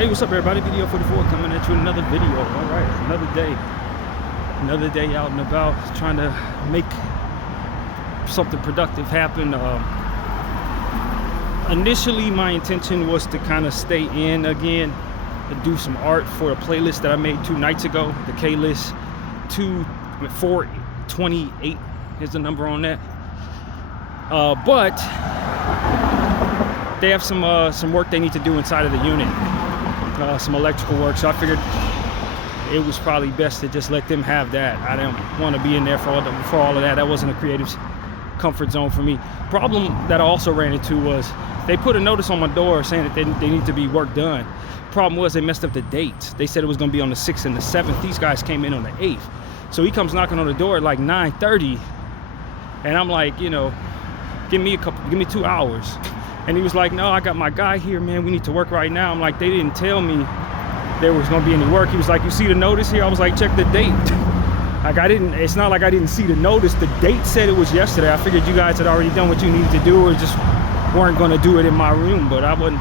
Hey, what's up everybody? Bdf 44 coming at you with another video. All right, another day out and about trying to make something productive happen. Initially my intention was to kind of stay in again and do some art for a playlist that I made 2 nights ago. The K-list 428 is the number on that. But they have some work they need to do inside of the unit, some electrical work. So I figured it was probably best to just let them have that. I didn't want to be in there for all of that. That wasn't a creative comfort zone for me. Problem that I also ran into was they put a notice on my door saying that they need to be work done. Problem was they messed up the dates. They said it was going to be on the 6th and the 7th. These guys came in on the 8th. So he comes knocking on the door at like 9:30, and I'm like, you know, give me 2 hours. And he was like, no, I got my guy here, man. We need to work right now. I'm like, they didn't tell me there was going to be any work. He was like, you see the notice here? I was like, check the date. Like, it's not like I didn't see the notice. The date said it was yesterday. I figured you guys had already done what you needed to do, or just weren't going to do it in my room. But I wasn't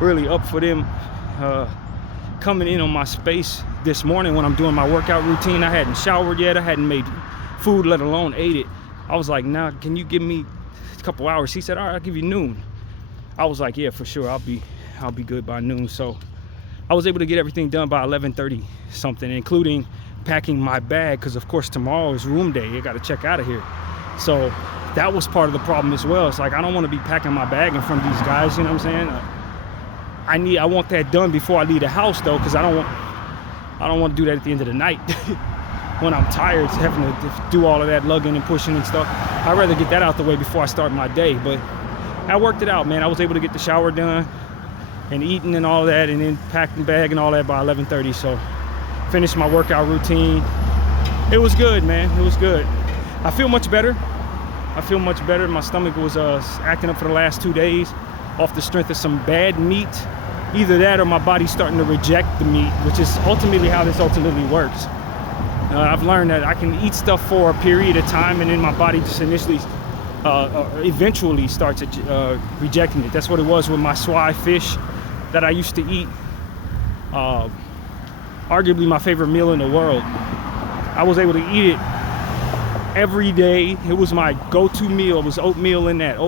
really up for them coming in on my space this morning when I'm doing my workout routine. I hadn't showered yet. I hadn't made food, let alone ate it. I was like, nah, can you give me a couple hours? He said, all right, I'll give you noon. I was like, yeah, for sure, I'll be good by noon. So I was able to get everything done by 11:30 something, including packing my bag, because of course tomorrow is room day. You got to check out of here. So that was part of the problem as well. It's like, I don't want to be packing my bag in front of these guys, you know what I'm saying? I want that done before I leave the house though, because I don't want to do that at the end of the night when I'm tired, having to do all of that lugging and pushing and stuff. I'd rather get that out the way before I start my day. But I worked it out, man. I was able to get the shower done and eating and all that, and then packed the bag and all that by 11:30. So finished my workout routine. It was good, man. It was good. I feel much better. My stomach was acting up for the last 2 days off the strength of some bad meat. Either that or my body's starting to reject the meat, which is ultimately how this ultimately works. I've learned that I can eat stuff for a period of time, and then my body just eventually starts rejecting it. That's what it was with my swai fish that I used to eat. Arguably my favorite meal in the world. I was able to eat it every day. It was my go-to meal. It was oatmeal in that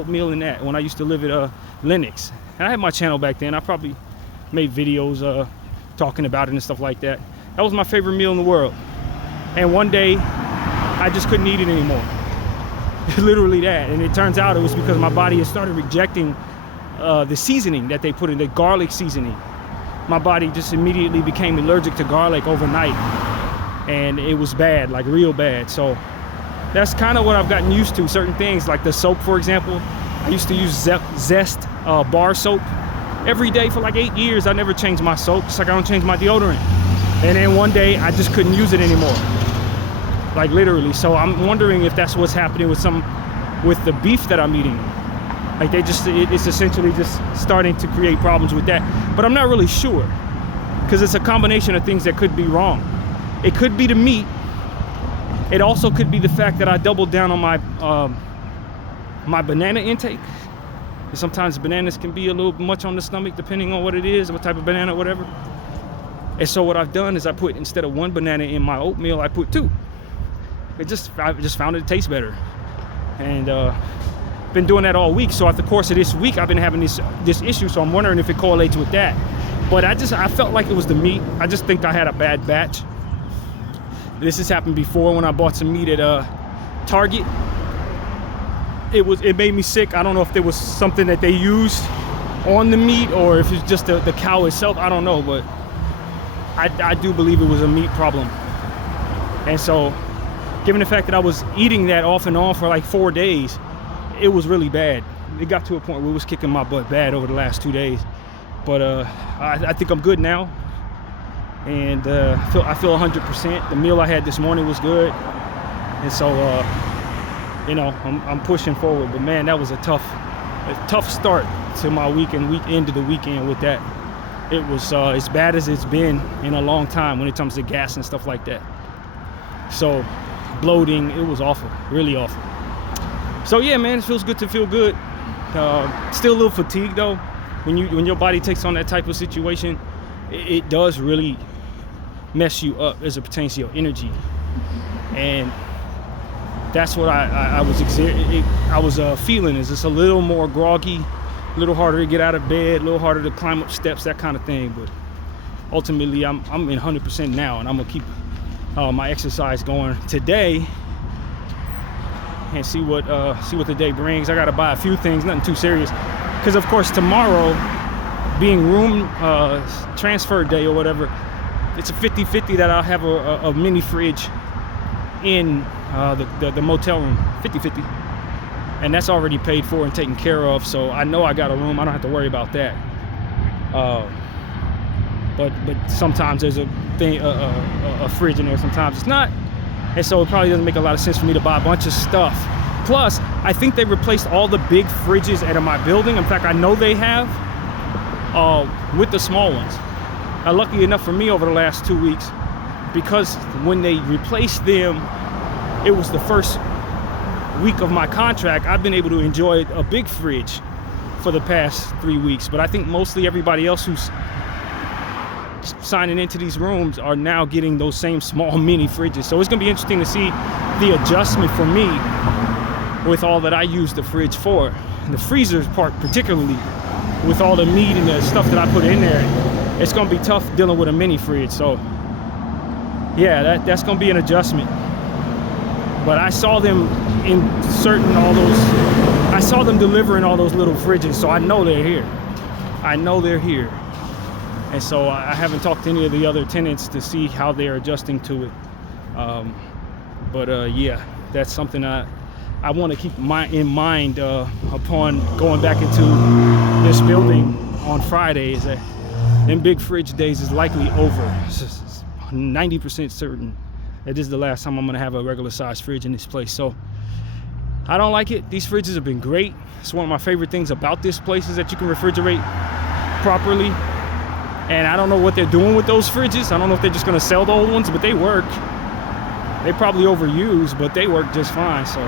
when I used to live at Linux. And I had my channel back then. I probably made videos talking about it and stuff like that. That was my favorite meal in the world. And one day I just couldn't eat it anymore. Literally that. And it turns out it was because my body had started rejecting the seasoning that they put in, the garlic seasoning. My body just immediately became allergic to garlic overnight, and it was bad, like real bad. So that's kind of what I've gotten used to. Certain things like the soap, for example. I used to use Zest bar soap every day for like 8 years. I never changed my soap, just like I don't change my deodorant. And then one day I just couldn't use it anymore, like literally. So I'm wondering if that's what's happening with the beef that I'm eating. Like it's essentially just starting to create problems with that. But I'm not really sure, because it's a combination of things that could be wrong. It could be the meat. It also could be the fact that I doubled down on my my banana intake. And sometimes bananas can be a little much on the stomach depending on what it is, what type of banana, whatever. And so what I've done is I put, instead of 1 banana in my oatmeal, I put 2. I just found it tastes better. And been doing that all week. So at the course of this week, I've been having this issue. So I'm wondering if it correlates with that. But I felt like it was the meat. I just think I had a bad batch. This has happened before when I bought some meat at Target. It made me sick. I don't know if there was something that they used on the meat, or if it's just the cow itself. I don't know, but I do believe it was a meat problem. And so, given the fact that I was eating that off and on for like 4 days, it was really bad. It got to a point where it was kicking my butt bad over the last 2 days. But I think I'm good now, and I feel 100%. The meal I had this morning was good, and so you know, I'm pushing forward. But man, that was a tough start to my week end of the weekend with that. It was as bad as it's been in a long time when it comes to gas and stuff like that. So bloating, it was awful, really awful. So yeah, man, it feels good to feel good. Still a little fatigued though. when your body takes on that type of situation, it does really mess you up as it pertains to your energy. And that's what I was feeling, is just a little more groggy, a little harder to get out of bed, a little harder to climb up steps, that kind of thing. But ultimately, I'm in 100% now, and I'm gonna keep my exercise going today and see what the day brings. I gotta buy a few things, nothing too serious, because of course tomorrow, being room transfer day or whatever, it's a 50-50 that I'll have a mini fridge in the motel room, 50-50, and that's already paid for and taken care of, so I know I got a room. I don't have to worry about that. But sometimes there's a fridge in there, sometimes it's not, and so it probably doesn't make a lot of sense for me to buy a bunch of stuff. Plus, I think they replaced all the big fridges out of my building. In fact, I know they have, with the small ones. Lucky enough for me, over the last 2 weeks, because when they replaced them, it was the first week of my contract, I've been able to enjoy a big fridge for the past 3 weeks. But I think mostly everybody else who's signing into these rooms are now getting those same small mini fridges. So it's gonna be interesting to see the adjustment for me with all that I use the fridge for. And the freezer part particularly, with all the meat and the stuff that I put in there, it's gonna be tough dealing with a mini fridge. So yeah, that's gonna be an adjustment. But I saw them I saw them delivering all those little fridges, so I know they're here. I know they're here. And so I haven't talked to any of the other tenants to see how they're adjusting to it. Yeah, that's something I want to keep in mind upon going back into this building on Friday, is that them big fridge days is likely over. It's 90% certain that this is the last time I'm gonna have a regular size fridge in this place. So I don't like it. These fridges have been great. It's one of my favorite things about this place, is that you can refrigerate properly. And I don't know what they're doing with those fridges. I don't know if they're just gonna sell the old ones, but they work. They probably overused, but they work just fine. So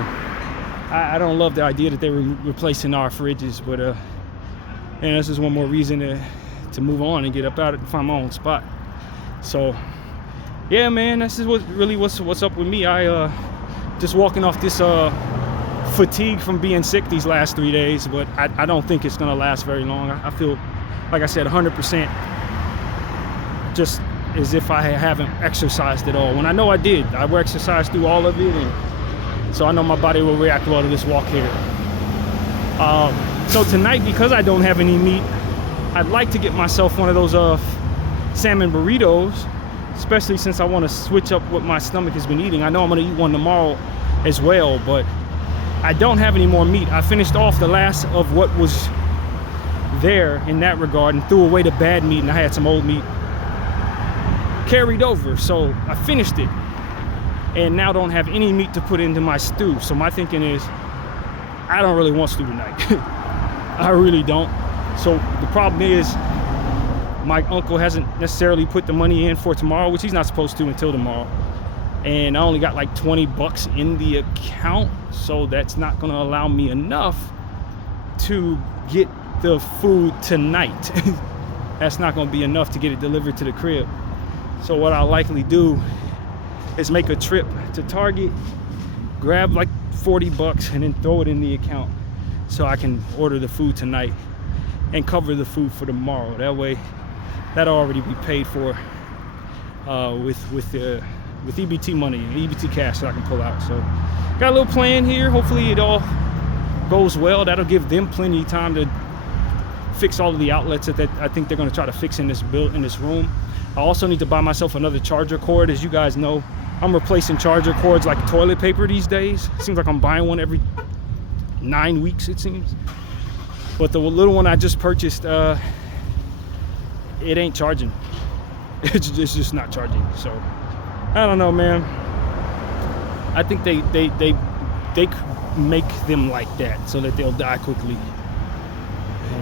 I don't love the idea that they were replacing our fridges, but and this is one more reason to move on and get up out and find my own spot. So yeah, man, this is what's up with me. I just walking off this fatigue from being sick these last 3 days, but I don't think it's gonna last very long. I feel, like I said, 100%, just as if I haven't exercised at all, when I know I did. I exercised through all of it, and so I know my body will react well to this walk here. So tonight, because I don't have any meat, I'd like to get myself one of those salmon burritos, especially since I want to switch up what my stomach has been eating. I know I'm going to eat one tomorrow as well, but I don't have any more meat. I finished off the last of what was there in that regard and threw away the bad meat, and I had some old meat carried over, so I finished it and now don't have any meat to put into my stew. So my thinking is, I don't really want stew tonight. I really don't. So the problem is, my uncle hasn't necessarily put the money in for tomorrow, which he's not supposed to until tomorrow, and I only got like 20 bucks in the account, so that's not going to allow me enough to get the food tonight. That's not going to be enough to get it delivered to the crib. So what I'll likely do is make a trip to Target, grab like 40 bucks and then throw it in the account so I can order the food tonight and cover the food for tomorrow. That way that'll already be paid for with EBT money, EBT cash that I can pull out. So got a little plan here. Hopefully it all goes well. That'll give them plenty of time to fix all of the outlets that I think they're going to try to fix in this room. I also need to buy myself another charger cord. As you guys know, I'm replacing charger cords like toilet paper these days. It seems like I'm buying one every 9 weeks, it seems. But the little one I just purchased, it ain't charging. It's just not charging. So I don't know, man. I think they make them like that so that they'll die quickly.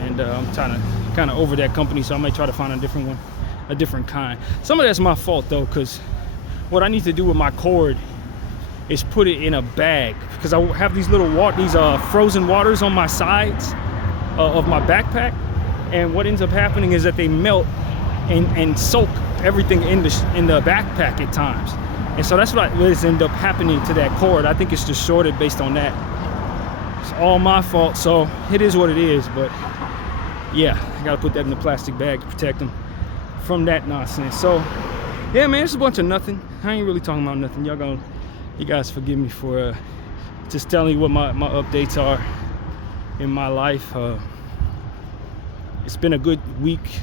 And I'm kind of over that company, so I might try to find a different one, a different kind. Some of that's my fault though, because what I need to do with my cord is put it in a bag, because I have these little frozen waters on my sides of my backpack, and what ends up happening is that they melt and soak everything in the backpack at times. And so that's what ends up happening to that cord. I think it's distorted based on that. It's all my fault, so it is what it is. But yeah, I gotta put that in the plastic bag to protect them from that nonsense. So yeah, man, it's a bunch of nothing. I ain't really talking about nothing. You guys forgive me for just telling you what my updates are in my life. It's been a good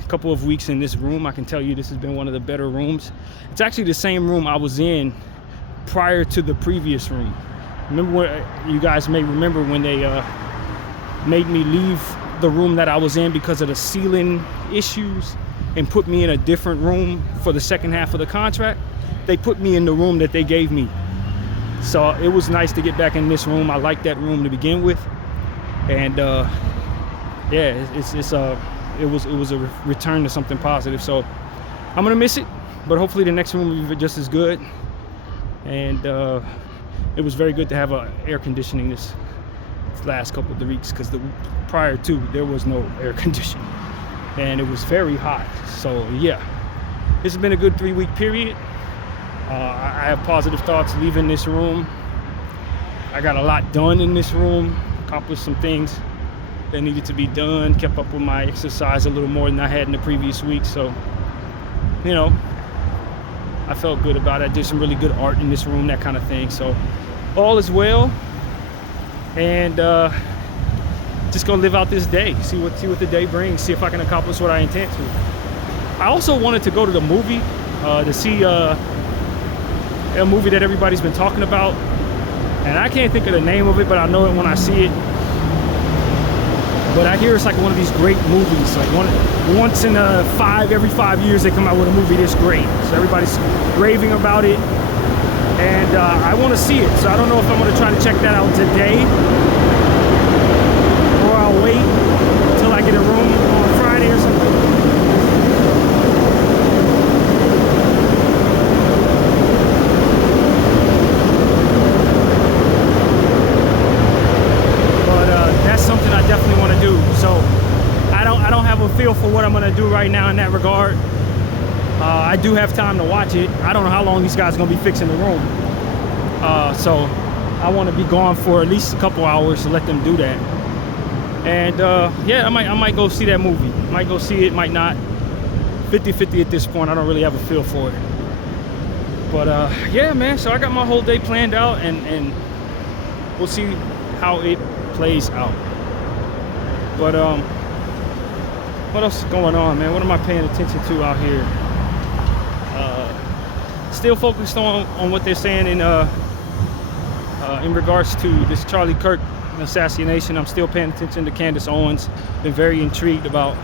couple of weeks in this room. I can tell you this has been one of the better rooms. It's actually the same room I was in prior to the previous room. Remember what you guys may remember when they made me leave the room that I was in because of the ceiling issues and put me in a different room for the second half of the contract. They put me in the room that they gave me. So it was nice to get back in this room. I liked that room to begin with. And yeah, it was a return to something positive. So I'm gonna miss it, but hopefully the next room will be just as good. And it was very good to have air conditioning this last couple of weeks, because prior to there was no air conditioning and it was very hot. So yeah, this has been a good 3-week period. I have positive thoughts leaving this room. I got a lot done in this room, accomplished some things that needed to be done, kept up with my exercise a little more than I had in the previous week. So, you know, I felt good about it. I did some really good art in this room, that kind of thing. So all is well, and just gonna live out this day, see what the day brings, see if I can accomplish what I intend to. I also wanted to go to the movie to see a movie that everybody's been talking about, and I can't think of the name of it, but I know it when I see it. But I hear it's like one of these great movies, like once in every 5 years they come out with a movie this great. So everybody's raving about it, and I want to see it. So I don't know if I'm going to try to check that out today, or I'll wait until I get a room on Friday or something. That's something I definitely want to do. So I don't have a feel for what I'm going to do right now in that regard. I do have time to watch it. I don't know how long these guys are going to be fixing the room. So I want to be gone for at least a couple hours to let them do that. And yeah, I might go see that movie. Might go see it, might not. 50-50 at this point. I don't really have a feel for it. But yeah, man. So I got my whole day planned out, and we'll see how it plays out. But what else is going on, man? What am I paying attention to out here? Still focused on what they're saying in regards to this Charlie Kirk assassination. I'm still paying attention to Candace Owens. Been very intrigued about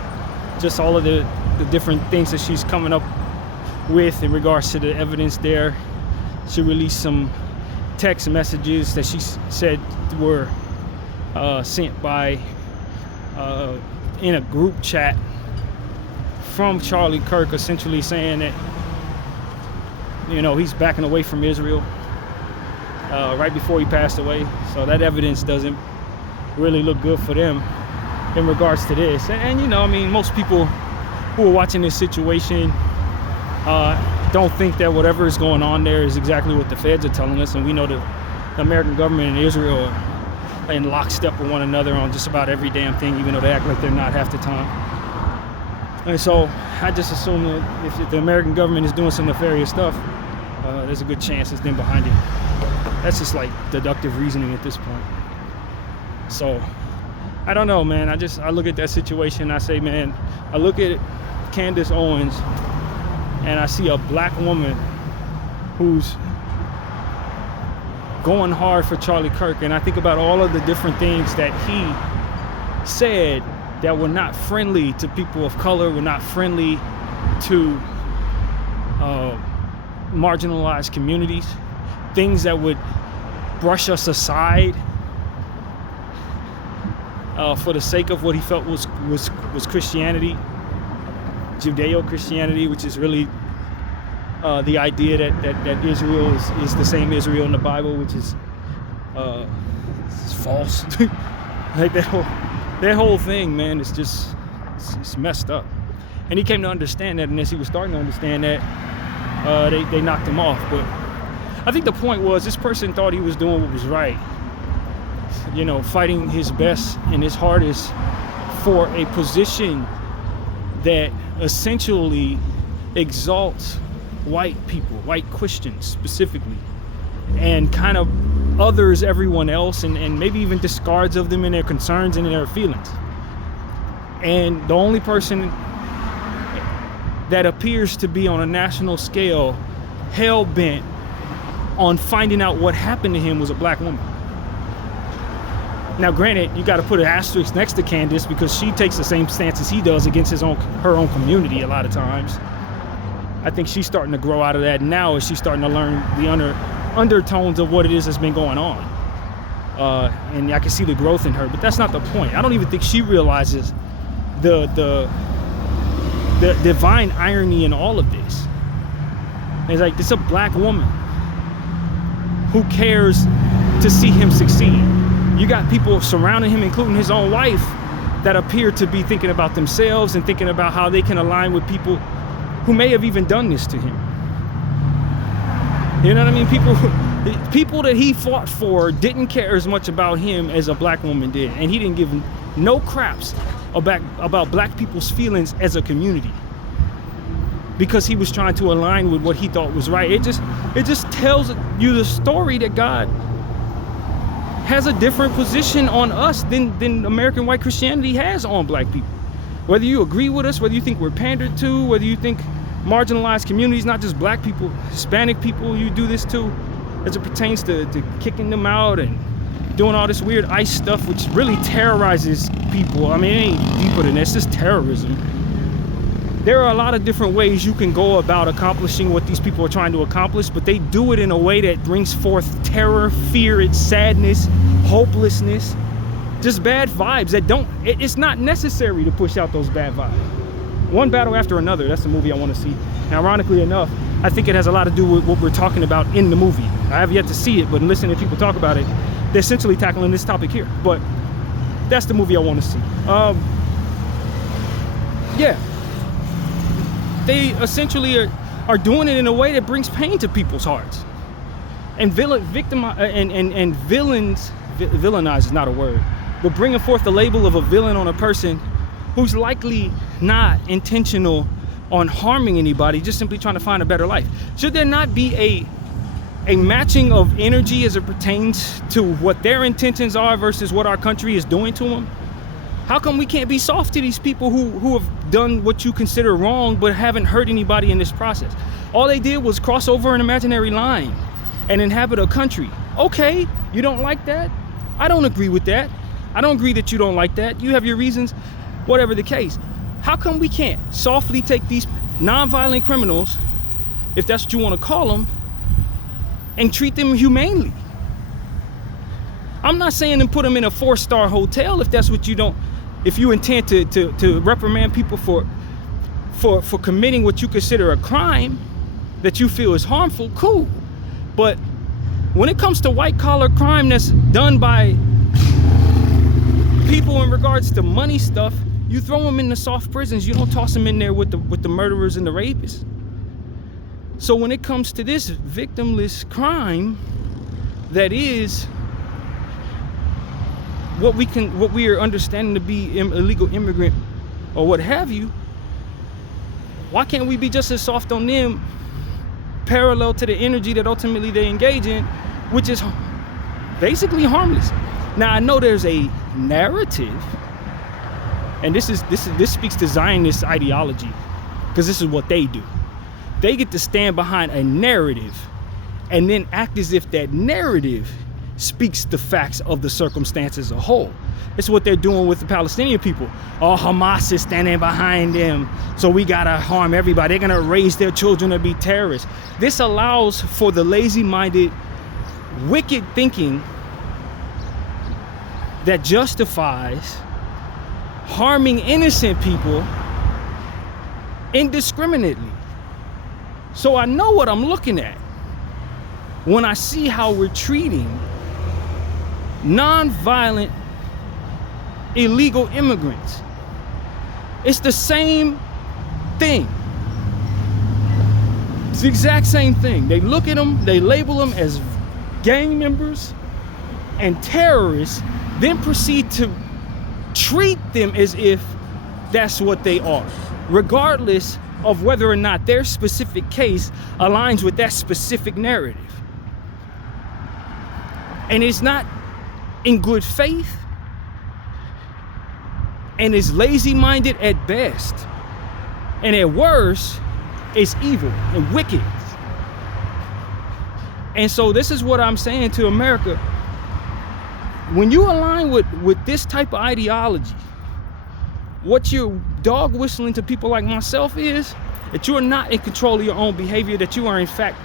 just all of the different things that she's coming up with in regards to the evidence there. She released some text messages that she said were sent by in a group chat from Charlie Kirk, essentially saying that, you know, he's backing away from Israel right before he passed away. So that evidence doesn't really look good for them in regards to this. And you know, I mean, most people who are watching this situation don't think that whatever is going on there is exactly what the feds are telling us. And we know the American government and Israel are in lockstep with one another on just about every damn thing, even though they act like they're not half the time. And so I just assume that if the American government is doing some nefarious stuff, there's a good chance it's them behind it. That's just like deductive reasoning at this point. So I don't know, man. I look at that situation. I say, man, I look at Candace Owens and I see a black woman who's going hard for Charlie Kirk, and I think about all of the different things that he said that were not friendly to people of color, were not friendly to marginalized communities, things that would brush us aside for the sake of what he felt was Christianity, Judeo-Christianity, which is really the idea that Israel is the same Israel in the Bible, which is false. Like that whole thing, man, is just It's messed up. And he came to understand that, and as he was starting to understand that, they knocked him off. But I think the point was, this person thought he was doing what was right, you know, fighting his best and his hardest for a position that essentially exalts white people, white Christians specifically, and kind of others everyone else, and maybe even discards of them and their concerns and their feelings. And the only person that appears to be on a national scale hell-bent on finding out what happened to him was a black woman. Now granted, you got to put an asterisk next to Candace, because she takes the same stance as he does against her own community a lot of times. I think she's starting to grow out of that now, as she's starting to learn the undertones of what it is that's been going on. And I can see the growth in her, but that's not the point. I don't even think she realizes the divine irony in all of this. It's like, it's a black woman who cares to see him succeed. You got people surrounding him, including his own wife, that appear to be thinking about themselves and thinking about how they can align with people who may have even done this to him. You know what I mean? People that he fought for didn't care as much about him as a black woman did. And he didn't give no craps about black people's feelings as a community, because he was trying to align with what he thought was right. It just tells you the story that God has a different position on us than American white Christianity has on black people. Whether you agree with us, whether you think we're pandered to, whether you think marginalized communities, not just black people, Hispanic people, you do this too, as it pertains to kicking them out and doing all this weird ICE stuff, which really terrorizes people. I mean, it ain't deeper than this, it's just terrorism. There are a lot of different ways you can go about accomplishing what these people are trying to accomplish, but they do it in a way that brings forth terror, fear, sadness, hopelessness, just bad vibes that it's not necessary to push out those bad vibes. One battle after another, that's the movie I want to see. Now, ironically enough, I think it has a lot to do with what we're talking about in the movie. I have yet to see it, but listening to people talk about it, they're essentially tackling this topic here. But that's the movie I want to see. Yeah. They essentially are doing it in a way that brings pain to people's hearts. And villainize is not a word, but bringing forth the label of a villain on a person who's likely not intentional on harming anybody, just simply trying to find a better life. Should there not be a matching of energy as it pertains to what their intentions are versus what our country is doing to them? How come we can't be soft to these people who have done what you consider wrong but haven't hurt anybody in this process? All they did was cross over an imaginary line and inhabit a country. Okay, you don't like that? I don't agree with that. I don't agree that you don't like that. You have your reasons, whatever the case. How come we can't softly take these non-violent criminals, if that's what you want to call them, and treat them humanely? I'm not saying to put them in a 4-star hotel if that's what you don't. If you intend to reprimand people for committing what you consider a crime that you feel is harmful, cool. But when it comes to white-collar crime that's done by people in regards to money stuff, you throw them in the soft prisons. You don't toss them in there with the murderers and the rapists. So when it comes to this victimless crime that is what we are understanding to be illegal immigrant or what have you, why can't we be just as soft on them, parallel to the energy that ultimately they engage in, which is basically harmless? Now, I know there's a narrative, and this speaks to Zionist ideology, because this is what they do. They get to stand behind a narrative and then act as if that narrative speaks the facts of the circumstance as a whole. It's what they're doing with the Palestinian people. Oh, Hamas is standing behind them, so we gotta harm everybody. They're gonna raise their children to be terrorists. This allows for the lazy-minded, wicked thinking that justifies harming innocent people indiscriminately. So I know what I'm looking at when I see how we're treating non-violent illegal immigrants. It's the same thing. It's the exact same thing. They look at them, they label them as gang members and terrorists, then proceed to treat them as if that's what they are, regardless of whether or not their specific case aligns with that specific narrative. And it's not in good faith, and it's lazy-minded at best, and at worst, it's evil and wicked. And so this is what I'm saying to America. When you align with this type of ideology, what you're dog whistling to people like myself is that you are not in control of your own behavior, that you are in fact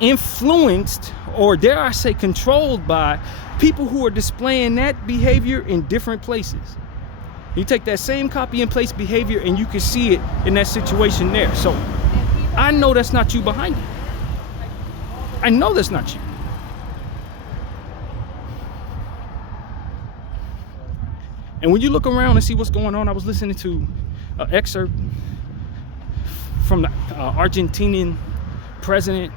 influenced, or dare I say controlled by people who are displaying that behavior in different places. You take that same copy and paste behavior and you can see it in that situation there. So I know that's not you behind it. I know that's not you. And when you look around and see what's going on, I was listening to an excerpt from the Argentinian president.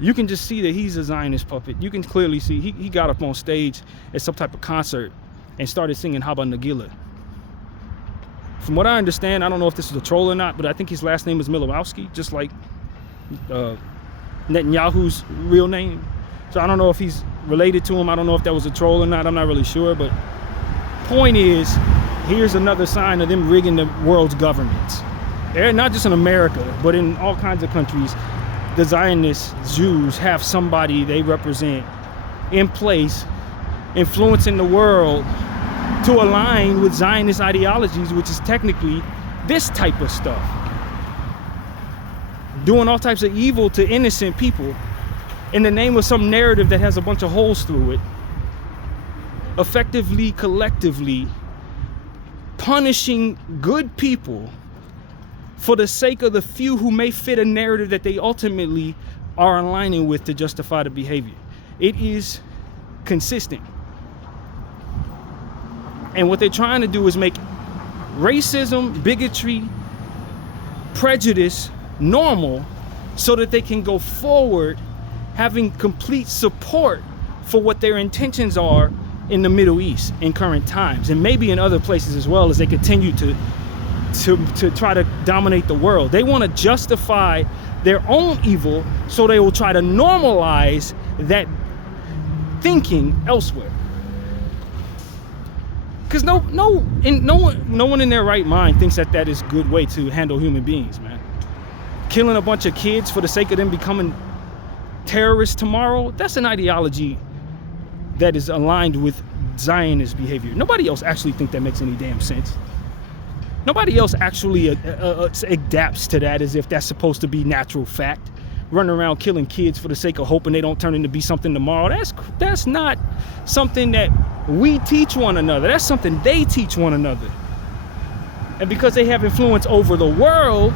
You can just see that he's a Zionist puppet. You can clearly see he got up on stage at some type of concert and started singing Haba Nagila. From what I understand, I don't know if this is a troll or not, but I think his last name is Milowski, just like Netanyahu's real name. So I don't know if he's related to him. I don't know if that was a troll or not. I'm not really sure, but point is, here's another sign of them rigging the world's governments. They're not just in America, but in all kinds of countries. The Zionist Jews have somebody they represent in place, influencing the world to align with Zionist ideologies, which is technically this type of stuff. Doing all types of evil to innocent people in the name of some narrative that has a bunch of holes through it. Effectively, collectively punishing good people for the sake of the few who may fit a narrative that they ultimately are aligning with to justify the behavior. It is consistent. And what they're trying to do is make racism, bigotry, prejudice normal so that they can go forward having complete support for what their intentions are in the Middle East in current times, and maybe in other places as well, as they continue to try to dominate the world. They want to justify their own evil, so they will try to normalize that thinking elsewhere. Because no one in their right mind thinks that that is a good way to handle human beings, man. Killing a bunch of kids for the sake of them becoming terrorists tomorrow, that's an ideology that is aligned with Zionist behavior. Nobody else actually think that makes any damn sense. Nobody else actually adapts to that as if that's supposed to be natural fact. Running around killing kids for the sake of hoping they don't turn into be something tomorrow. That's not something that we teach one another. That's something they teach one another. And because they have influence over the world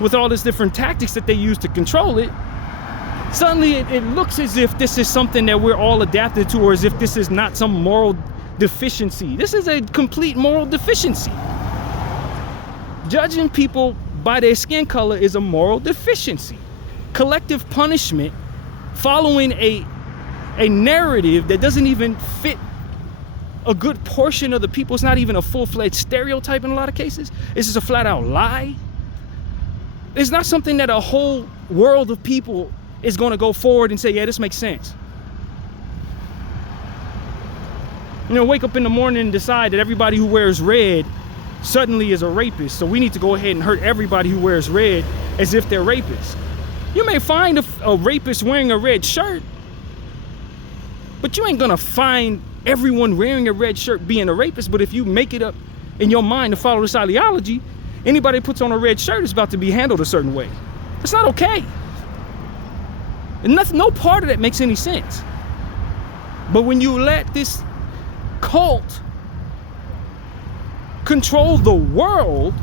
with all these different tactics that they use to control it, suddenly it looks as if this is something that we're all adapted to, or as if this is not some moral deficiency. This is a complete moral deficiency. Judging people by their skin color is a moral deficiency. Collective punishment following a narrative that doesn't even fit a good portion of the people. It's not even a full-fledged stereotype in a lot of cases. It's just a flat-out lie. It's not something that a whole world of people is going to go forward and say, yeah, this makes sense. You know, wake up in the morning and decide that everybody who wears red suddenly is a rapist, so we need to go ahead and hurt everybody who wears red as if they're rapists. You may find a rapist wearing a red shirt, but you ain't gonna find everyone wearing a red shirt being a rapist. But if you make it up in your mind to follow this ideology, anybody who puts on a red shirt is about to be handled a certain way. It's not okay. And no part of that makes any sense. But when you let this cult control the world,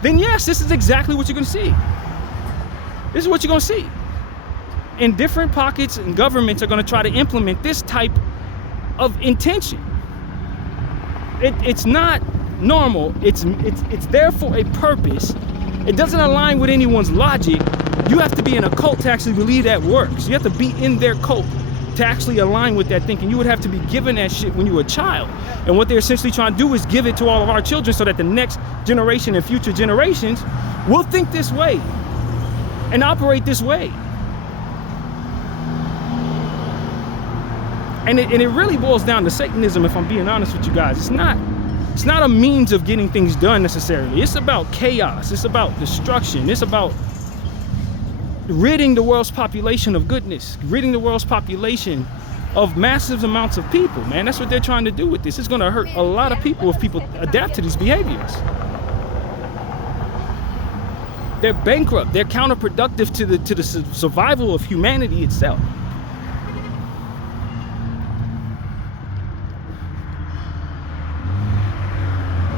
then yes, this is exactly what you're going to see. This is what you're going to see. And different pockets and governments are going to try to implement this type of intention. it's not normal. It's there for a purpose. It doesn't align with anyone's logic. You have to be in a cult to actually believe that works. You have to be in their cult to actually align with that thinking. You would have to be given that shit when you were a child. And what they're essentially trying to do is give it to all of our children so that the next generation and future generations will think this way and operate this way. And it really boils down to Satanism, if I'm being honest with you guys. It's not a means of getting things done necessarily. It's about chaos. It's about destruction. It's about ridding the world's population of goodness, ridding the world's population of massive amounts of people, man. That's what they're trying to do with this. It's going to hurt a lot of people if people adapt to these behaviors. They're bankrupt. They're counterproductive to the survival of humanity itself.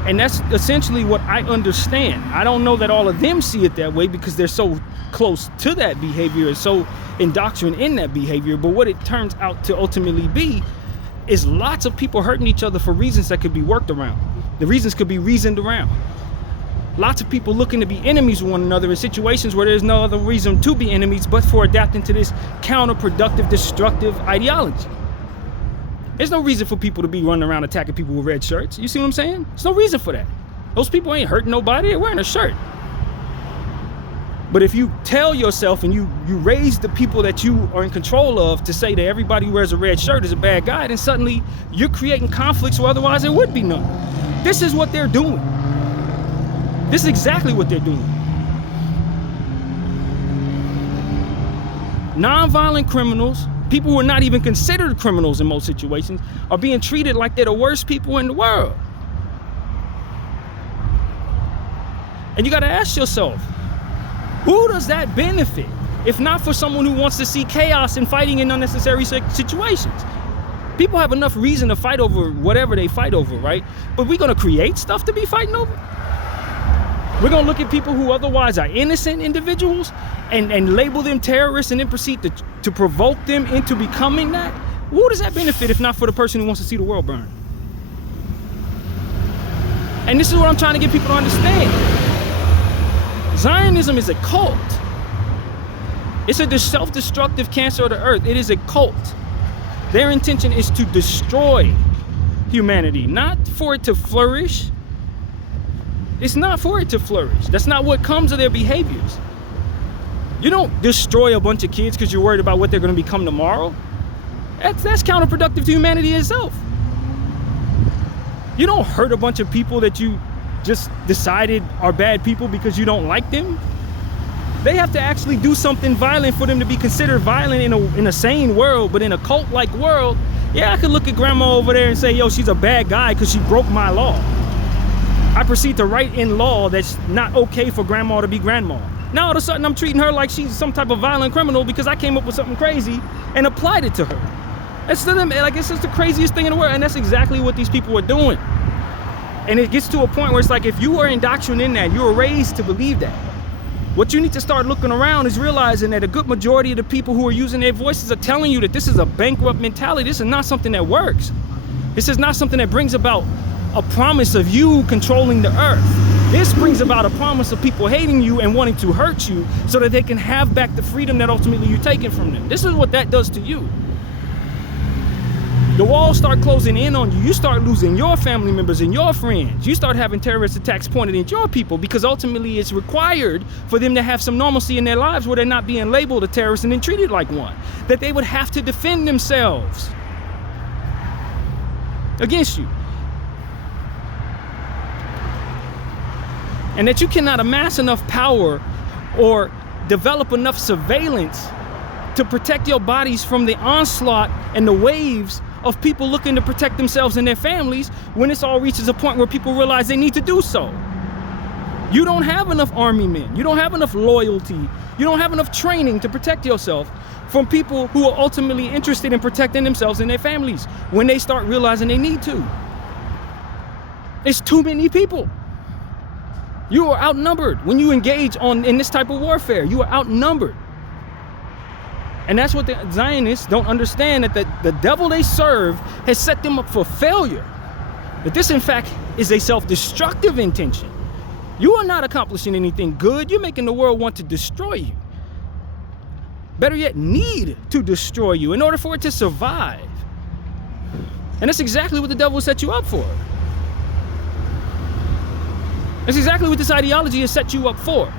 And that's essentially what I understand. I don't know that all of them see it that way because they're so close to that behavior and so indoctrinated in that behavior. But what it turns out to ultimately be is lots of people hurting each other for reasons that could be worked around. The reasons could be reasoned around. Lots of people looking to be enemies with one another in situations where there's no other reason to be enemies but for adapting to this counterproductive, destructive ideology. There's no reason for people to be running around attacking people with red shirts. You see what I'm saying? There's no reason for that. Those people ain't hurting nobody. They're wearing a shirt. But if you tell yourself and you raise the people that you are in control of to say that everybody who wears a red shirt is a bad guy, then suddenly you're creating conflicts where otherwise there would be none. This is what they're doing. This is exactly what they're doing. Non-violent criminals, people who are not even considered criminals in most situations, are being treated like they're the worst people in the world. And you got to ask yourself, who does that benefit? If not for someone who wants to see chaos and fighting in unnecessary situations. People have enough reason to fight over whatever they fight over, right? But we're going to create stuff to be fighting over? We're going to look at people who otherwise are innocent individuals and label them terrorists and then proceed to provoke them into becoming that? Who does that benefit if not for the person who wants to see the world burn? And this is what I'm trying to get people to understand. Zionism is a cult. It's a self-destructive cancer of the earth. It is a cult. Their intention is to destroy humanity, not for it to flourish. It's not for it to flourish. That's not what comes of their behaviors. You don't destroy a bunch of kids because you're worried about what they're going to become tomorrow. That's counterproductive to humanity itself. You don't hurt a bunch of people that you just decided are bad people because you don't like them. They have to actually do something violent for them to be considered violent in a sane world. But in a cult-like world, yeah, I could look at grandma over there and say, yo, she's a bad guy because she broke my law. I proceed to write in law that's not okay for grandma to be grandma. Now all of a sudden I'm treating her like she's some type of violent criminal because I came up with something crazy and applied it to her. It's just the craziest thing in the world, and that's exactly what these people are doing. And it gets to a point where it's like, if you are indoctrinated in that, you were raised to believe that. What you need to start looking around is realizing that a good majority of the people who are using their voices are telling you that this is a bankrupt mentality. This is not something that works. This is not something that brings about a promise of you controlling the earth. This brings about a promise of people hating you and wanting to hurt you so that they can have back the freedom that ultimately you're taking from them. This is what that does to you. The walls start closing in on you. You start losing your family members and your friends. You start having terrorist attacks pointed at your people because ultimately it's required for them to have some normalcy in their lives where they're not being labeled a terrorist and then treated like one. That they would have to defend themselves against you. And that you cannot amass enough power or develop enough surveillance to protect your bodies from the onslaught and the waves of people looking to protect themselves and their families when this all reaches a point where people realize they need to do so. You don't have enough army men. You don't have enough loyalty. You don't have enough training to protect yourself from people who are ultimately interested in protecting themselves and their families when they start realizing they need to. It's too many people. You are outnumbered when you engage in this type of warfare. You are outnumbered. And that's what the Zionists don't understand, that the devil they serve has set them up for failure. That this, in fact, is a self-destructive intention. You are not accomplishing anything good. You're making the world want to destroy you. Better yet, need to destroy you in order for it to survive. And that's exactly what the devil set you up for. That's exactly what this ideology has set you up for.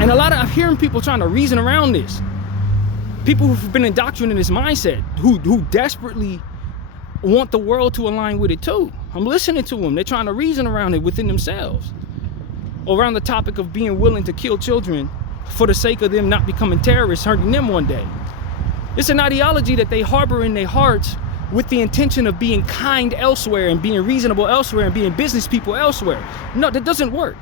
And I'm hearing people trying to reason around this. People who've been indoctrinated in this mindset, who desperately want the world to align with it too. I'm listening to them. They're trying to reason around it within themselves. Around the topic of being willing to kill children for the sake of them not becoming terrorists, hurting them one day. It's an ideology that they harbor in their hearts with the intention of being kind elsewhere and being reasonable elsewhere and being business people elsewhere. No, that doesn't work.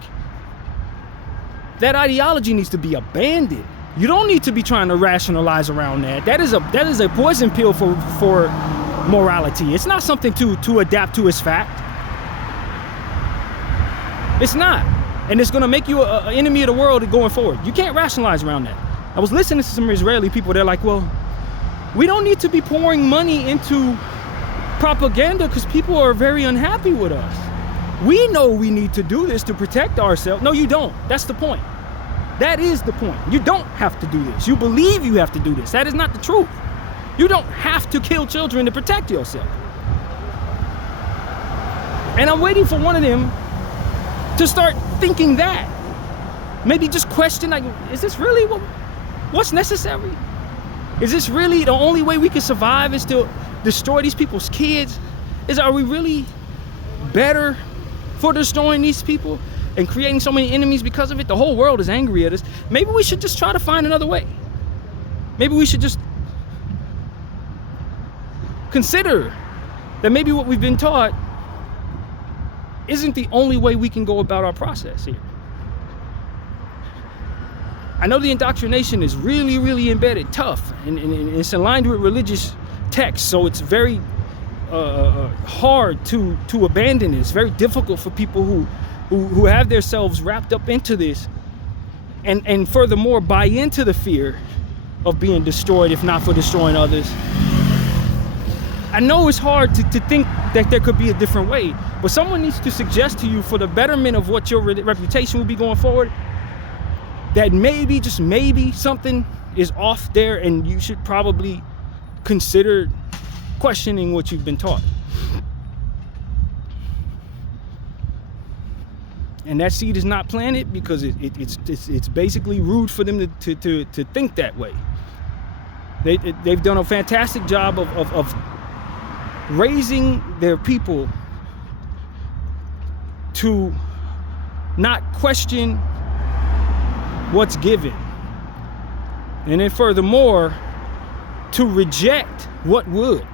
That ideology needs to be abandoned. You don't need to be trying to rationalize around that. That is a poison pill for morality. It's not something to adapt to as fact. It's not. And it's going to make you an enemy of the world going forward. You can't rationalize around that. I was listening to some Israeli people. They're like, well, we don't need to be pouring money into propaganda because people are very unhappy with us. We know we need to do this to protect ourselves. No, you don't. That's the point. That is the point. You don't have to do this. You believe you have to do this. That is not the truth. You don't have to kill children to protect yourself. And I'm waiting for one of them to start thinking that. Maybe just question, like, is this really what's necessary? Is this really the only way we can survive is to destroy these people's kids? Are we really better for destroying these people and creating so many enemies because of it? The whole world is angry at us. Maybe we should just try to find another way. Maybe we should just consider that maybe what we've been taught isn't the only way we can go about our process here. I know the indoctrination is really, really embedded, tough, and it's aligned with religious texts, so it's very hard to abandon it. It's very difficult for people who have themselves wrapped up into this, and furthermore buy into the fear of being destroyed, if not for destroying others. I know it's hard to think that there could be a different way, but someone needs to suggest to you, for the betterment of what your reputation will be going forward, that maybe, just maybe, something is off there and you should probably consider questioning what you've been taught. And that seed is not planted because it's basically rude for them to think that way. They've done a fantastic job of raising their people to not question what's given, and then furthermore to reject what would.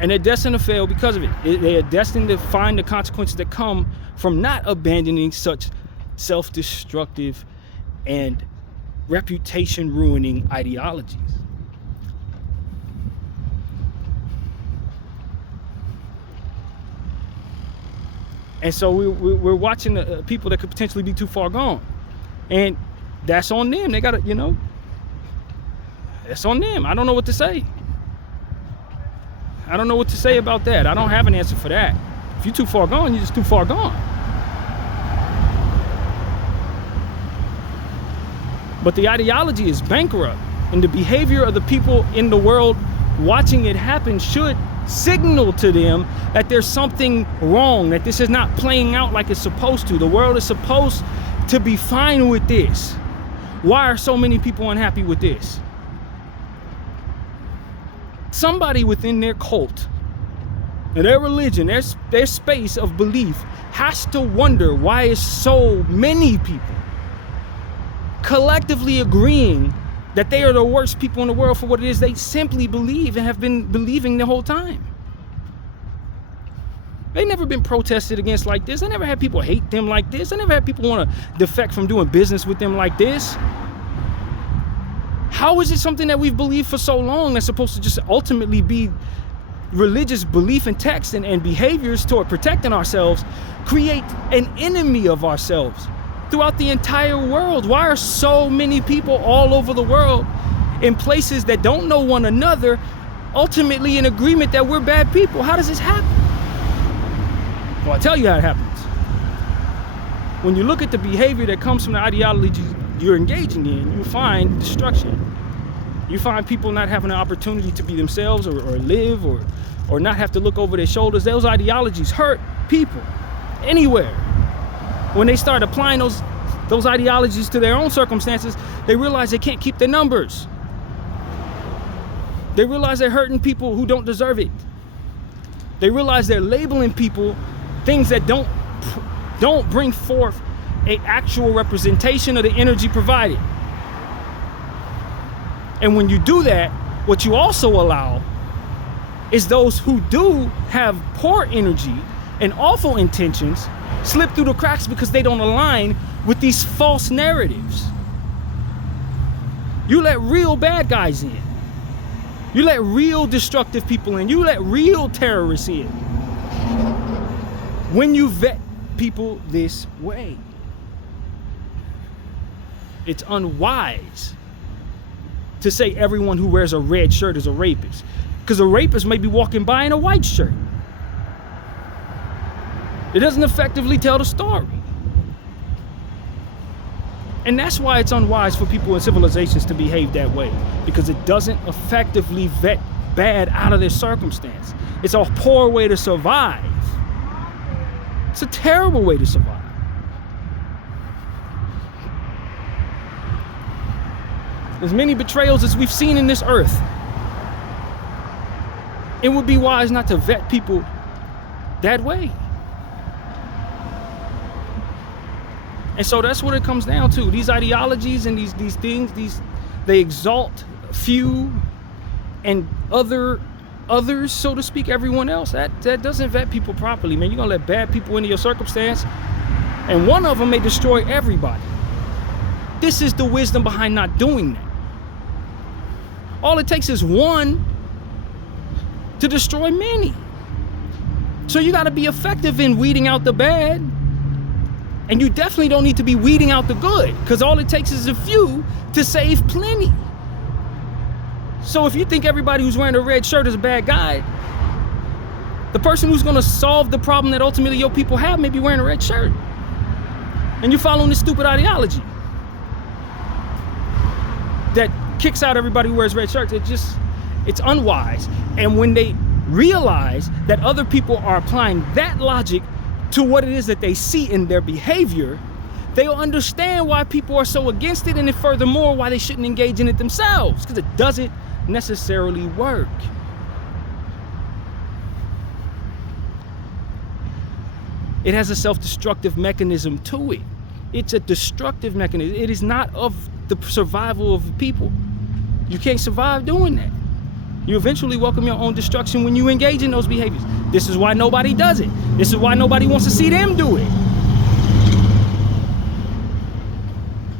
And they're destined to fail because of it. They are destined to find the consequences that come from not abandoning such self-destructive and reputation ruining ideologies. And so we're watching people that could potentially be too far gone. And that's on them. They gotta, that's on them. I don't know what to say. I don't know what to say about that. I don't have an answer for that. If you're too far gone, you're just too far gone. But the ideology is bankrupt, and the behavior of the people in the world watching it happen should signal to them that there's something wrong, that this is not playing out like it's supposed to. The world is supposed to be fine with this. Why are so many people unhappy with this? Somebody within their cult, their religion, their space of belief has to wonder why is so many people collectively agreeing that they are the worst people in the world for what it is they simply believe and have been believing the whole time. They never been protested against like this. They never had people hate them like this. They never had people want to defect from doing business with them like this. How is it something that we've believed for so long that's supposed to just ultimately be religious belief and text and behaviors toward protecting ourselves, create an enemy of ourselves throughout the entire world? Why are so many people all over the world in places that don't know one another, ultimately in agreement that we're bad people. How does this happen? Well, I'll tell you how it happens. When you look at the behavior that comes from the ideology you're engaging in, you find destruction. You find people not having an opportunity to be themselves or live or not have to look over their shoulders. Those ideologies hurt people anywhere. When they start applying those ideologies to their own circumstances, they realize they can't keep their numbers. They realize they're hurting people who don't deserve it. They realize they're labeling people things that don't bring forth an actual representation of the energy provided. And when you do that, what you also allow is those who do have poor energy and awful intentions slip through the cracks because they don't align with these false narratives. You let real bad guys in. You let real destructive people in. You let real terrorists in. When you vet people this way, it's unwise to say everyone who wears a red shirt is a rapist, because a rapist may be walking by in a white shirt. It doesn't effectively tell the story. And that's why it's unwise for people in civilizations to behave that way, because it doesn't effectively vet bad out of their circumstance. It's a poor way to survive. It's a terrible way to survive. As many betrayals as we've seen in this earth, it would be wise not to vet people that way. And so that's what it comes down to. These ideologies and these things, they exalt few and others, so to speak, everyone else. That doesn't vet people properly, man. You're gonna let bad people into your circumstance, and one of them may destroy everybody. This is the wisdom behind not doing that. All it takes is one to destroy many. So you gotta be effective in weeding out the bad. And you definitely don't need to be weeding out the good, because all it takes is a few to save plenty. So if you think everybody who's wearing a red shirt is a bad guy, the person who's gonna solve the problem that ultimately your people have may be wearing a red shirt. And you're following this stupid ideology that kicks out everybody who wears red shirts. It's unwise. And when they realize that other people are applying that logic to what it is that they see in their behavior, they'll understand why people are so against it, and then furthermore, why they shouldn't engage in it themselves, because it doesn't necessarily work. It has a self-destructive mechanism to it. It's a destructive mechanism. It is not of the survival of people. You can't survive doing that. You eventually welcome your own destruction when you engage in those behaviors. This is why nobody does it. This is why nobody wants to see them do it.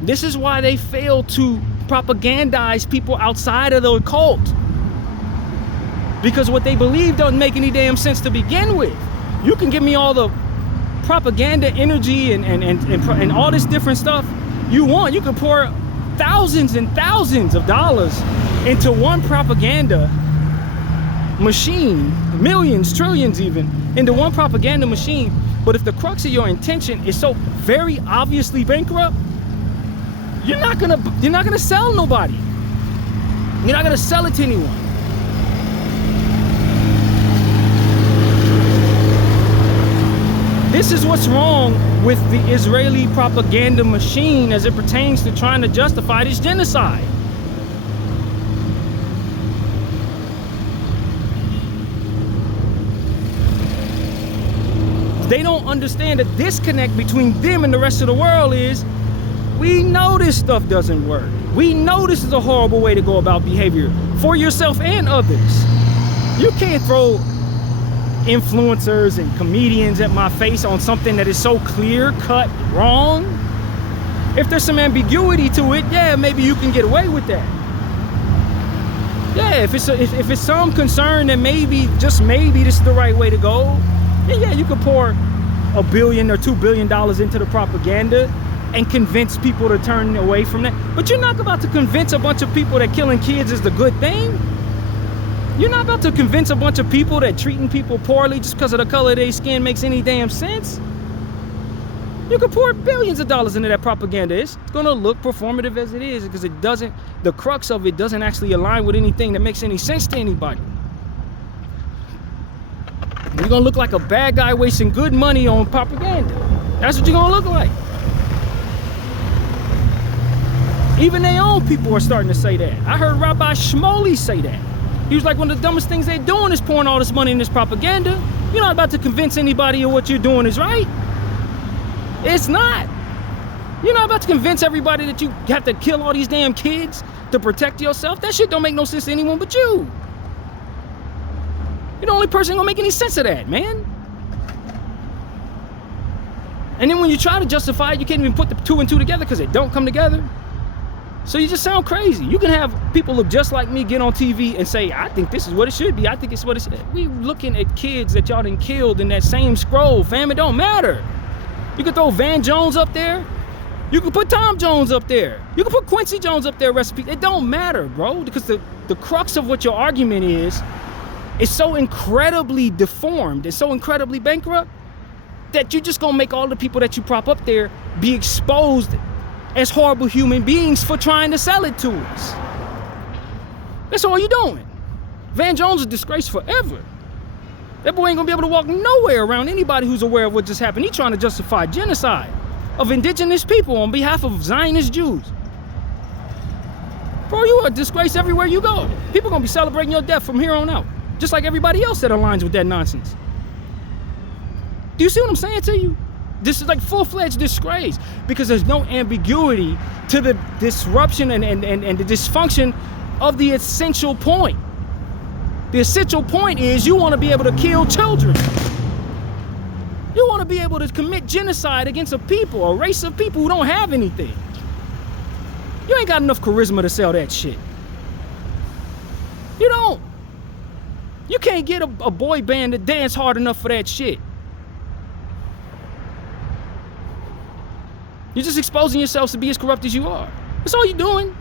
This is why they fail to propagandize people outside of the occult. Because what they believe doesn't make any damn sense to begin with. You can give me all the propaganda energy and all this different stuff you want. You can pour thousands and thousands of dollars into one propaganda machine, millions, trillions even, into one propaganda machine. But if the crux of your intention is so very obviously bankrupt, you're not gonna sell nobody. You're not gonna sell it to anyone. This is what's wrong with the Israeli propaganda machine as it pertains to trying to justify this genocide. They don't understand the disconnect between them and the rest of the world is, we know this stuff doesn't work. We know this is a horrible way to go about behavior for yourself and others. You can't throw influencers and comedians at my face on something that is so clear-cut wrong. If there's some ambiguity to it, yeah, maybe you can get away with that. Yeah, if it's some concern that maybe, just maybe, this is the right way to go, yeah, you could pour $1 billion or $2 billion into the propaganda. and convince people to turn away from that. But you're not about to convince a bunch of people that killing kids is the good thing. You're not about to convince a bunch of people that treating people poorly just because of the color of their skin makes any damn sense. You could pour billions of dollars into that propaganda. It's gonna look performative as it is because it doesn't, the crux of it doesn't actually align with anything that makes any sense to anybody. You're gonna look like a bad guy wasting good money on propaganda. That's what you're gonna look like. Even their own people are starting to say that. I heard Rabbi Shmuley say that. He was like, one of the dumbest things they're doing is pouring all this money in this propaganda. You're not about to convince anybody of what you're doing is right. It's not. You're not about to convince everybody that you have to kill all these damn kids to protect yourself. That shit don't make no sense to anyone but you. You're the only person gonna make any sense of that, man. And then when you try to justify it, you can't even put the two and two together because it don't come together. So you just sound crazy. You can have people look just like me get on TV and say, I think this is what it should be. I think it's what it's. We looking at kids that y'all done killed in that same scroll, fam. It don't matter. You can throw Van Jones up there. You can put Tom Jones up there. You can put Quincy Jones up there recipe. It don't matter, bro, because the crux of what your argument is so incredibly deformed, it's so incredibly bankrupt that you're just gonna make all the people that you prop up there be exposed as horrible human beings for trying to sell it to us. That's all you're doing. Van Jones is disgraced forever. That boy ain't gonna be able to walk nowhere around anybody who's aware of what just happened. He's trying to justify genocide of indigenous people on behalf of Zionist Jews. Bro, you are a disgrace everywhere you go. People gonna be celebrating your death from here on out, just like everybody else that aligns with that nonsense. Do you see what I'm saying to you? This is like full-fledged disgrace because there's no ambiguity to the disruption and the dysfunction of the essential point. The essential point is you want to be able to kill children. You want to be able to commit genocide against a people, a race of people who don't have anything. You ain't got enough charisma to sell that shit. You don't. You can't get a boy band to dance hard enough for that shit. You're just exposing yourselves to be as corrupt as you are. That's all you're doing.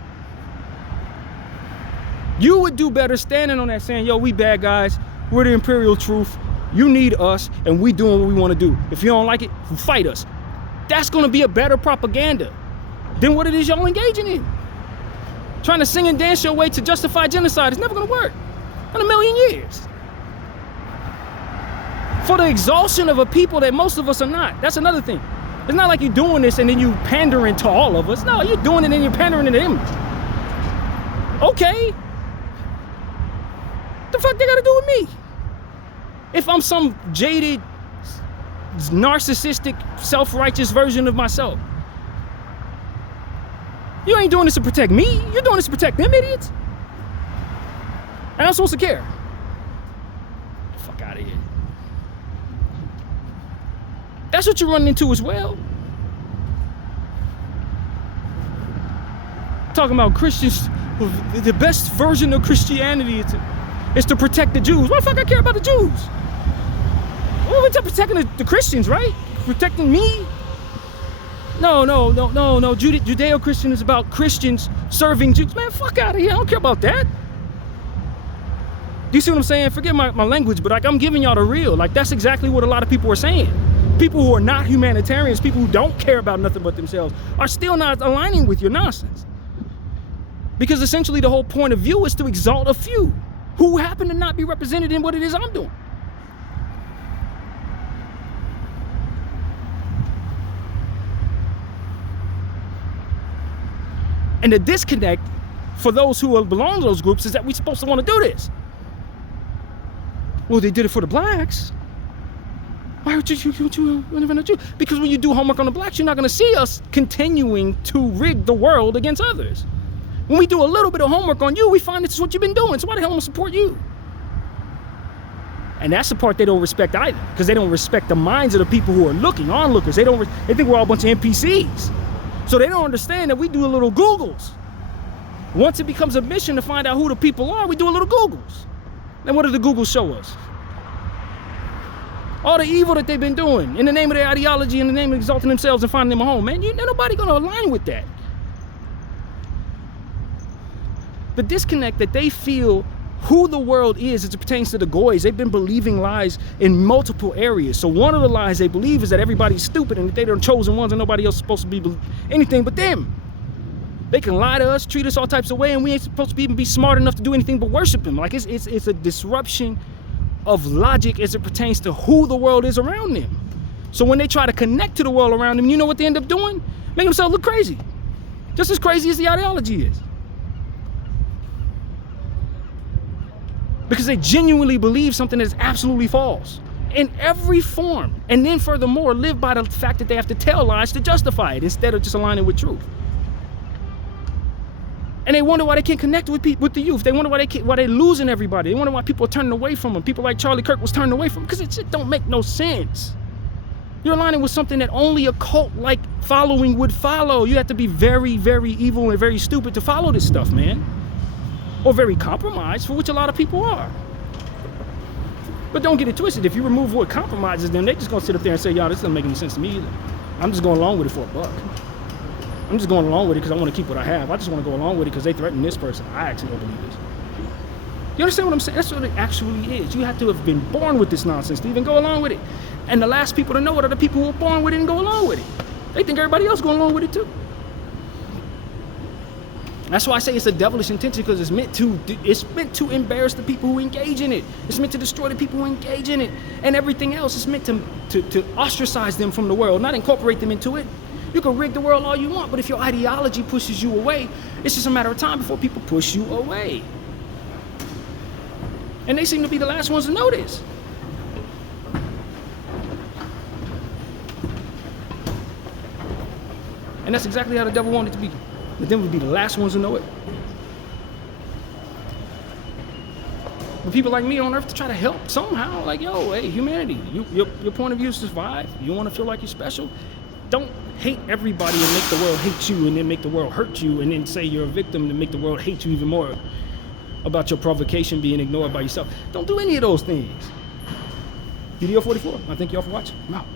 You would do better standing on that saying, yo, we bad guys, we're the imperial truth, you need us, and we doing what we want to do. If you don't like it, fight us. That's going to be a better propaganda than what it is y'all engaging in. Trying to sing and dance your way to justify genocide is never going to work in a million years. For the exhaustion of a people that most of us are not. That's another thing. It's not like you're doing this and then you pandering to all of us. No, you're doing it and you're pandering to them. Okay. The fuck they gotta do with me? If I'm some jaded, narcissistic, self-righteous version of myself. You ain't doing this to protect me. You're doing this to protect them idiots. And I'm supposed to care. Get the fuck out of here. That's what you're running into as well. Talking about Christians, the best version of Christianity is to protect the Jews. Why the fuck I care about the Jews? Well, we're protecting the Christians, right? Protecting me? No. Judeo-Christian is about Christians serving Jews. Man, fuck out of here. I don't care about that. Do you see what I'm saying? Forget my language, but like I'm giving y'all the real. Like that's exactly what a lot of people are saying. People who are not humanitarians, people who don't care about nothing but themselves, are still not aligning with your nonsense. Because essentially the whole point of view is to exalt a few who happen to not be represented in what it is I'm doing. And the disconnect for those who belong to those groups is that we're supposed to want to do this. Well, they did it for the blacks. Why would you do? Because when you do homework on the blacks, you're not going to see us continuing to rig the world against others. When we do a little bit of homework on you, we find this is what you've been doing. So why the hell am I support you? And that's the part they don't respect either, because they don't respect the minds of the people who are looking, onlookers. They think we're all a bunch of NPCs. So they don't understand that we do a little Googles. Once it becomes a mission to find out who the people are, we do a little Googles. And what do the Googles show us? All the evil that they've been doing in the name of their ideology, in the name of exalting themselves and finding them a home, man, ain't nobody gonna align with that. The disconnect that they feel who the world is as it pertains to the goys, they've been believing lies in multiple areas. So one of the lies they believe is that everybody's stupid and that they're the chosen ones and nobody else is supposed to be anything but them. They can lie to us, treat us all types of way, and we ain't supposed to even be smart enough to do anything but worship him. Like it's a disruption of logic as it pertains to who the world is around them. So when they try to connect to the world around them, you know what they end up doing? Making themselves look crazy. Just as crazy as the ideology is. Because they genuinely believe something that is absolutely false in every form. And then furthermore, live by the fact that they have to tell lies to justify it instead of just aligning with truth. And they wonder why they can't connect with the youth. They wonder why they're losing everybody. They wonder why people are turning away from them. People like Charlie Kirk was turning away from them because it just don't make no sense. You're aligning with something that only a cult-like following would follow. You have to be very, very evil and very stupid to follow this stuff, man. Or very compromised, for which a lot of people are. But don't get it twisted. If you remove what compromises them, they're just going to sit up there and say, y'all, this doesn't make any sense to me either. I'm just going along with it for a buck. I'm just going along with it because I want to keep what I have. I just want to go along with it because they threaten this person. I actually don't believe this. You understand what I'm saying? That's what it actually is. You have to have been born with this nonsense to even go along with it. And the last people to know it are the people who are born with it and go along with it. They think everybody else going along with it too. That's why I say it's a devilish intention, because it's meant to embarrass the people who engage in it. It's meant to destroy the people who engage in it. And everything else is meant to ostracize them from the world, not incorporate them into it. You can rig the world all you want, but if your ideology pushes you away, it's just a matter of time before people push you away. And they seem to be the last ones to know this. And that's exactly how the devil wanted it to be. The devil would be the last ones to know it. But people like me on earth to try to help somehow, like, yo, hey, humanity, your point of view is to survive. You want to feel like you're special? Don't hate everybody and make the world hate you, and then make the world hurt you, and then say you're a victim to make the world hate you even more about your provocation being ignored by yourself. Don't do any of those things. Bdf 44, I thank y'all for watching. I'm out.